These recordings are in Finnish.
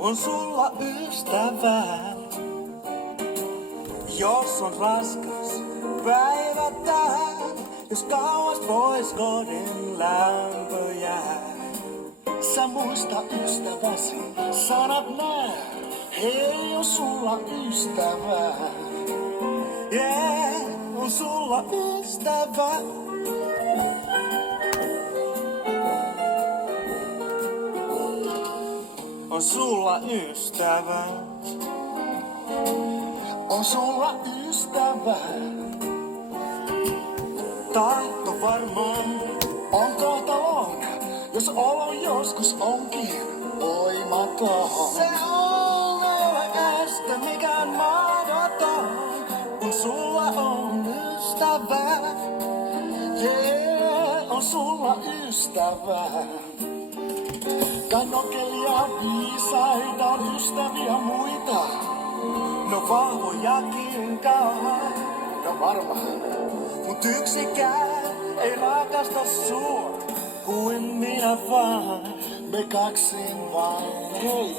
on sulla ystävää. Jos on raskas päivä tähän, jos kauas pois kodin lämpö jää. Sä muista ystäväsi, sanat nää, hei on sulla ystävää. Yeah, on sulla ystävää. On sulla ystävää. On sulla ystävää. Tahto varmaan on kohtalon, jos olo joskus onkin voimaton. Se on ei ole este mikään mahdoton, kun sulla on ystävää. Yeah, on sulla ystävää. Kannokelia viisaita on ystäviä muita. No vahvojakin kauan. No varmaan. Mut yksikään ei rakasta sua kuin minä vaan. Me kaksin vain, hei,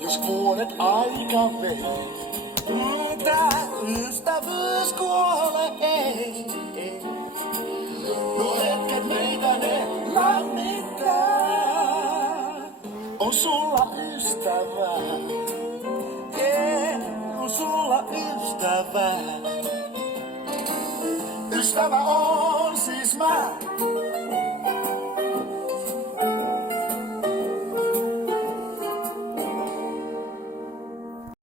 jos vuodet aika vei. Tää ystävyys kuole, ei. No hetket meitä ne lämmittää. On sulla ystävää, yeah, on sulla ystävää. Ystävä on siis mä.